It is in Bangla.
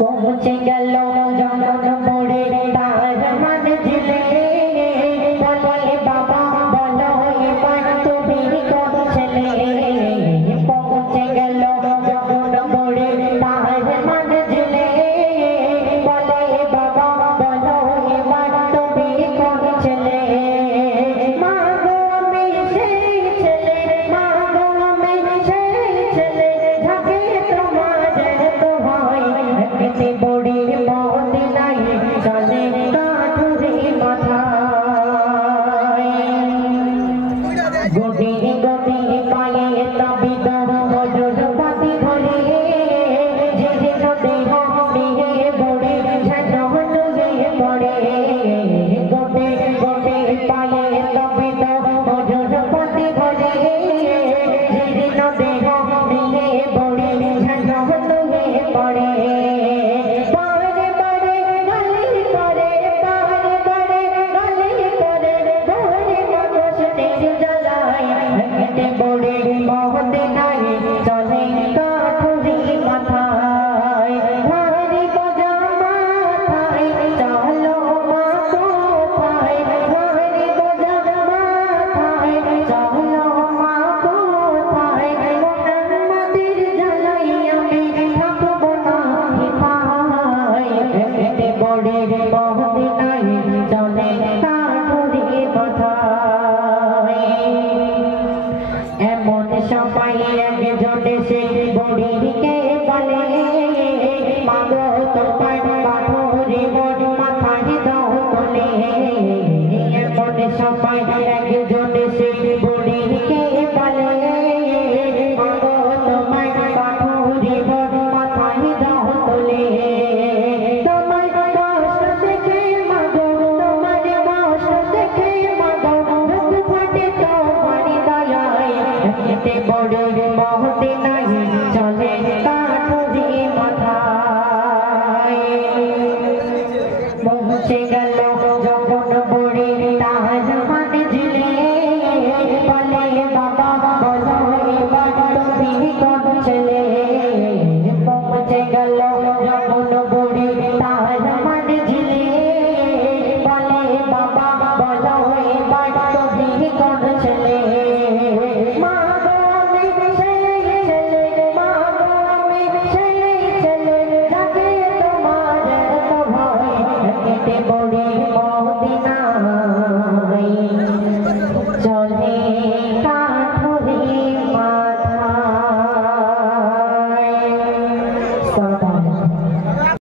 পৌঁছে গেল যখন মোড়ে তার মঞ্জিলে বলে বাবা বলো এবার তুমি কোন ছেলে পৌঁছে গেল যখন মোড়ে তার মঞ্জিলে বলে বাবা বলো এবার তুমি কোন ছেলে মা গো আমি সেই ছেলে মা গো আমি সেই ছেলে যাকে তোমার তো হয়